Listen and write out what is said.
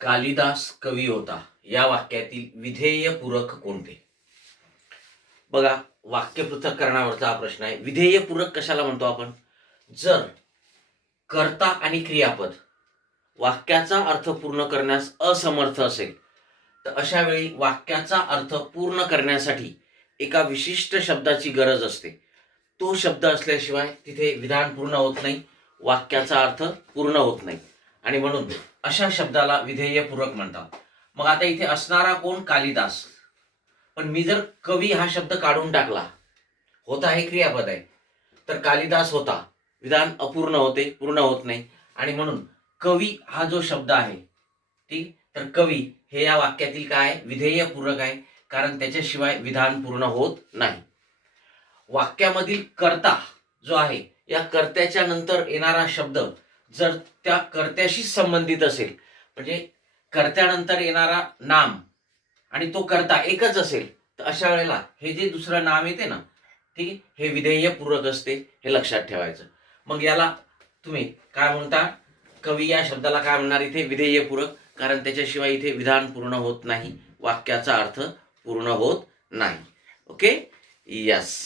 कालिदास कवी होता या वाक्यातील विधेय पूरक कोणते? बघा, वाक्य पृथक्करणावरचा हा प्रश्न आहे. विधेय पूरक कशाला म्हणतो आपण? जर कर्ता आणि क्रियापद वाक्याचा अर्थ पूर्ण करण्यास असमर्थ असेल तर अशा वेळी वाक्याचा अर्थ पूर्ण करण्यासाठी एका विशिष्ट शब्दाची गरज असते. तो शब्द असल्याशिवाय तिथे विधान पूर्ण होत नाही, वाक्याचा अर्थ पूर्ण होत नाही आणि म्हणून अशा शब्दाला विधेय पूरक म्हणतात. मग आता इथे असणारा कोण? कालिदास. पण मी जर कवी हा शब्द काढून टाकला, होता हे क्रियापद आहे, तर कालिदास होता विधान अपूर्ण होते, पूर्ण होत नाही आणि म्हणून कवी हा जो शब्द आहे, ठीक, तर कवी हे या वाक्यातील काय? विधेय पूरक आहे, कारण त्याच्याशिवाय विधान पूर्ण होत नाही. वाक्यामधील कर्ता जो आहे, या कर्त्याच्या नंतर येणारा शब्द जर त्या कर्त्याशी संबंधित असेल, म्हणजे कर्त्यानंतर येणारा नाम आणि तो कर्ता एकच असेल, तर अशा वेळेला हे जे दुसरं नाम येते ना, ठीक, हे विधेय पूरक असते, हे लक्षात ठेवायचं. मग याला तुम्ही काय म्हणता? कवी या शब्दाला काय म्हणणार इथे? विधेय पूरक, कारण त्याच्याशिवाय इथे विधान पूर्ण होत नाही, वाक्याचा अर्थ पूर्ण होत नाही. Okay, yes.